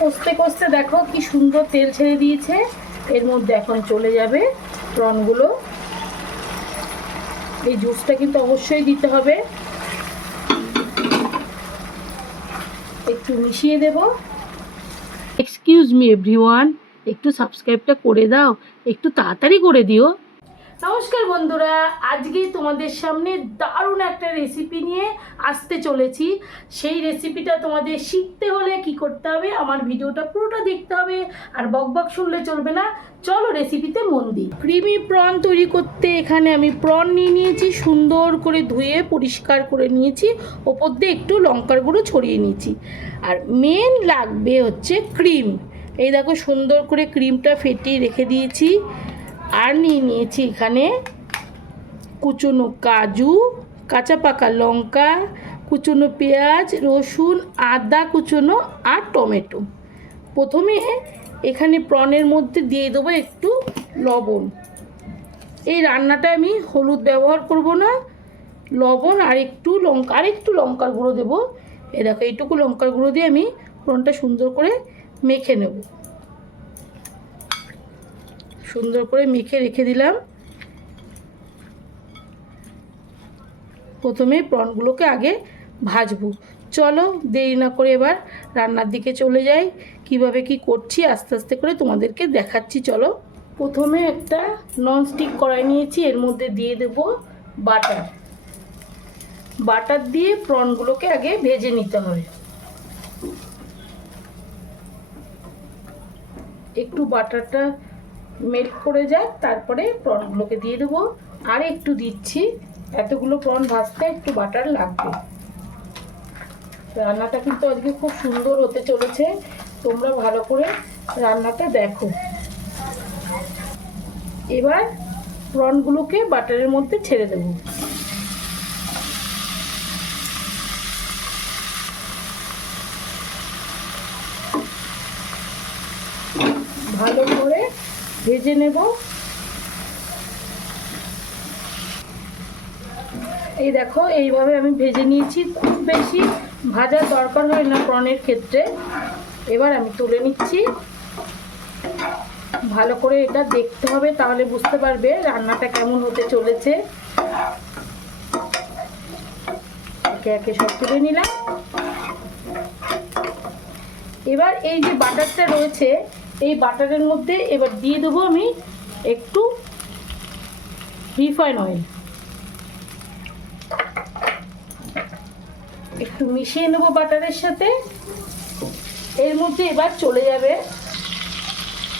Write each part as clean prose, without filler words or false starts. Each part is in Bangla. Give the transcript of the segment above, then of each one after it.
কষতে কষতে দেখো কি সুন্দর তেল ছেড়ে দিয়েছে। এর মধ্যে এখন চলে যাবে প্রনগুলো। এই জুসটা কিন্তু অবশ্যই দিতে হবে। একটু মিশিয়ে দেব। এক্সকিউজ মি এভরিওয়ান, একটু সাবস্ক্রাইবটা করে দাও, একটু তাড়াতাড়ি করে দিও। নমস্কার বন্ধুরা, আজকে তোমাদের সামনে দারুণ একটা রেসিপি নিয়ে আসতে চলেছি। সেই রেসিপিটা তোমাদের শিখতে হলে কি করতে হবে, আমার ভিডিওটা পুরোটা দেখতে হবে, আর বকবক শুনলে চলবে না। চলো রেসিপিতে মন দিই। ক্রিমি প্রন তৈরি করতে এখানে আমি প্রন নিয়ে নিয়েছি, সুন্দর করে ধুয়ে পরিষ্কার করে নিয়েছি, ওপর দিয়ে একটু লঙ্কার গুঁড়ো ছড়িয়ে নিয়েছি। আর মেন লাগবে হচ্ছে ক্রিম। এই দেখো সুন্দর করে ক্রিমটা ফেটিয়ে রেখে দিয়েছি। আর নিয়ে নিয়েছি এখানে কুচনো কাজু, কাঁচা পাকা লঙ্কা, কুচনো পেঁয়াজ, রসুন, আদা কুচনো আর টমেটো। প্রথমে এখানে প্রনের মধ্যে দিয়ে দেবো একটু লবণ। এই রান্নাটা আমি হলুদ ব্যবহার করব না, লবণ আর একটু লঙ্কার গুঁড়ো দেবো। এ দেখো এইটুকু লঙ্কার গুঁড়ো দিয়ে আমি প্রনটা সুন্দর করে মেখে নেব। সুন্দর করে মেখে রেখে দিলাম। প্রথমে প্রনগুলোকে আগে ভাজবো। চলো দেরি না করে এবার রান্নার দিকে চলে যাই। কিভাবে কি করছি আস্তে আস্তে করে তোমাদেরকে দেখাচ্ছি। চলো, প্রথমে একটা ননস্টিক কড়াই নিয়েছি, এর মধ্যে দিয়ে দেব বাটার। বাটার দিয়ে প্রনগুলোকে আগে ভেজে নিতে হবে। একটু বাটারটা মেল্ট করে যায়, তারপরে প্রনগুলোকে দিয়ে দেবো। আর একটু দিচ্ছি, এতগুলো প্রন ভাজতে একটু বাটার লাগবে। রান্নাটা কিন্তু আজকে খুব সুন্দর হতে চলেছে, তোমরা ভালো করে রান্নাটা দেখো। এবার প্রনগুলোকে বাটারের মধ্যে ছেড়ে দেবো। ভালো করে ভেজে নেব। এই দেখো এইভাবে আমি ভেজে নিয়েছি, খুব বেশি ভাজার দরকার হয় না প্রনের ক্ষেত্রে। এবার আমি তুলে নিচ্ছি। ভালো করে এটা দেখতে হবে, তাহলে বুঝতে পারবে রান্নাটা কেমন হতে চলেছে। একে একে সব তুলে নিলাম। এবার এই যে বাটারটা রয়েছে, এই বাটারের মধ্যে এবার দিয়ে দেবো আমি একটু রিফাইন অয়েল। একটু মিশিয়ে নেবো বাটারের সাথে। এর মধ্যে এবার চলে যাবে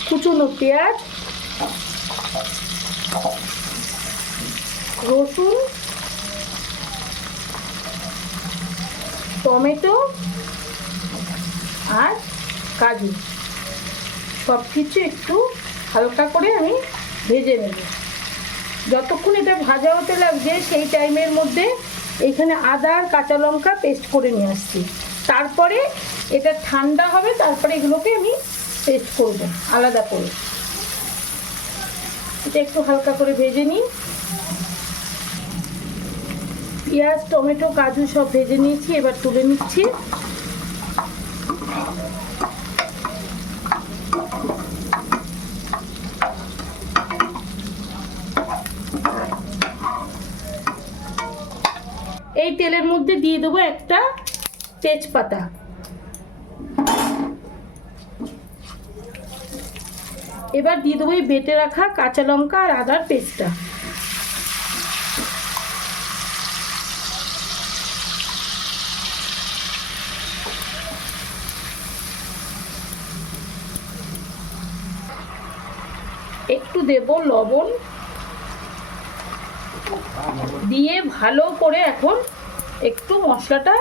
কুচনো পেঁয়াজ, রসুন, টমেটো আর কাজু। সব কিছু একটু হালকা করে আমি ভেজে নেব। যতক্ষণ এটা ভাজা হতে লাগছে সেই টাইমের মধ্যে এখানে আদা আর কাঁচা লঙ্কা পেস্ট করে নিয়ে আসছি। তারপরে এটা ঠান্ডা হবে, তারপরে এগুলোকে আমি পেস্ট করব আলাদা করে। এটা একটু হালকা করে ভেজে নিই। পেঁয়াজ, টমেটো, কাজু সব ভেজে নিয়েছি, এবার তুলে নিচ্ছি। এই তেলের মধ্যে দিয়ে দেবো একটা তেজপাতা। এবার দিয়ে দেবো এই বেটে রাখা কাঁচা লঙ্কা আর আদার পেস্টটা। একটু দেব লবণ, দিয়ে ভালো করে এখন একটু মশলাটা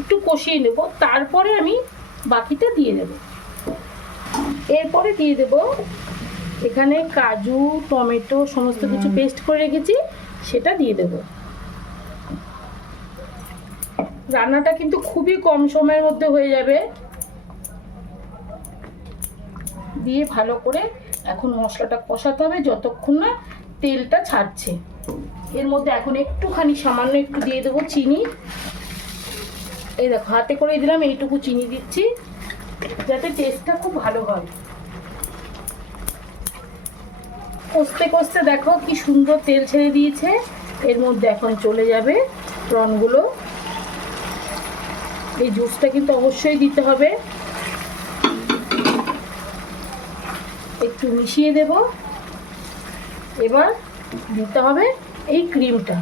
একটু কষিয়ে নেব। তারপরে আমি বাকিটা দিয়ে দেব। এরপরে দিয়ে দেব এখানে কাজু, টমেটো সমস্ত কিছু পেস্ট করে রেখেছি, সেটা দিয়ে দেব। রান্নাটা কিন্তু খুবই কম সময়ের মধ্যে হয়ে যাবে। দিয়ে ভালো করে এখন মশলাটা কষাতে হবে যতক্ষণ না তেলটা ছাড়ছে। এর মধ্যে এখন একটুখানি সামান্য একটু দিয়ে দেবো চিনি। এই দেখো হাতে করে দিলাম, এইটুকু চিনি দিচ্ছি। যাতে টেস্টটা খুব ভালো হয়। কষতে কষতে দেখো কি সুন্দর তেল ছেড়ে দিয়েছে। এর মধ্যে এখন চলে যাবে প্রনগুলো। এই জুসটা কিন্তু অবশ্যই দিতে হবে। একটু মিশিয়ে দেব। এবার দিতে হবে এই ক্রিমটা।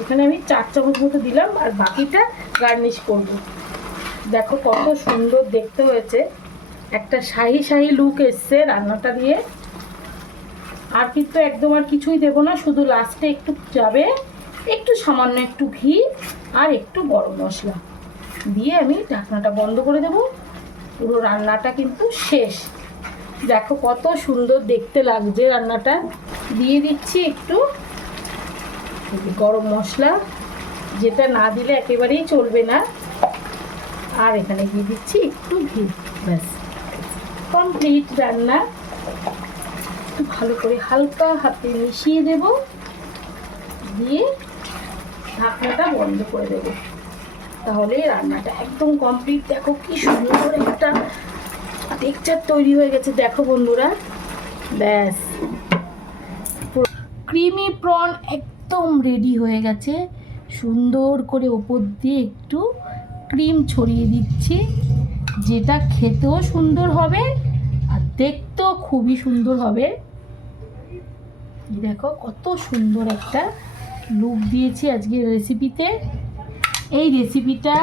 এখানে আমি 4 চামচ মতো দিলাম, আর বাকিটা গার্নিশ করব। দেখো কত সুন্দর দেখতে হয়েছে, একটা শাহি শাহি লুক এসছে রান্নাটা দিয়ে। আর কিন্তু একদম আর কিছুই দেবো না, শুধু লাস্টে একটু যাবে একটু সামান্য একটু ঘি আর একটু গরম মশলা দিয়ে আমি ঢাকনাটা বন্ধ করে দেব। পুরো রান্নাটা কিন্তু শেষ। দেখো কত সুন্দর দেখতে লাগছে রান্নাটা। দিয়ে দিচ্ছি একটু গরম মশলা, যেটা না দিলে একেবারেই চলবে না। আর এখানে দিয়ে দিচ্ছি একটু ঘি। ব্যাস কমপ্লিট রান্না। একটু ভালো করে হালকা হাতে মিশিয়ে দেব, দিয়ে ঢাকনাটা বন্ধ করে দেব। তাহলে রান্নাটা একদম কমপ্লিট। দেখো কি সুন্দর একটা টেক্সচার তৈরি হয়ে গেছে। দেখো বন্ধুরা, ব্যাস ক্রিমি প্রন একদম রেডি হয়ে গেছে। সুন্দর করে ওপর দিয়ে একটু ক্রিম ছড়িয়ে দিচ্ছি, যেটা খেতেও সুন্দর হবে আর দেখতেও খুবই সুন্দর হবে। দেখো কত সুন্দর একটা লুক দিয়েছি আজকের রেসিপিতে। এই রেসিপিটা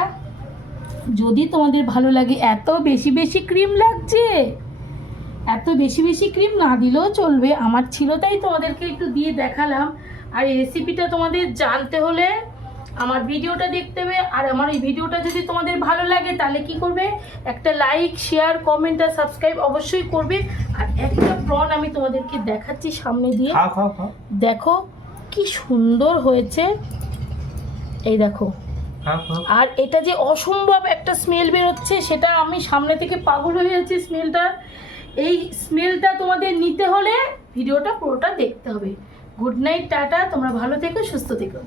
যদি তোমাদের ভালো লাগে, এত বেশি বেশি ক্রিম লাগছে, এত বেশি বেশি ক্রিম না দিলেও চলবে, আমার ছিল তাই তোমাদেরকে একটু দিয়ে দেখালাম। আর এই রেসিপিটা তোমাদের জানতে হলে আমার ভিডিওটা দেখতে হবে। আর আমার এই ভিডিওটা যদি তোমাদের ভালো লাগে তাহলে কি করবে, একটা লাইক, শেয়ার, কমেন্ট আর সাবস্ক্রাইব অবশ্যই করবে। আর একটা প্রন আমি তোমাদেরকে দেখাচ্ছি সামনে দিয়ে। দেখো কি সুন্দর হয়েছে, এই দেখো। আর এটা যে অসম্ভব একটা স্মেল বেরোচ্ছে, সেটা আমি সামনে থেকে পাগল হয়ে যাচ্ছি স্মেলটা। এই স্মেলটা তোমাদের নিতে হলে ভিডিওটা পুরোটা দেখতে হবে। গুড নাইট, টাটা, তোমরা ভালো থেকো, সুস্থ থেকো।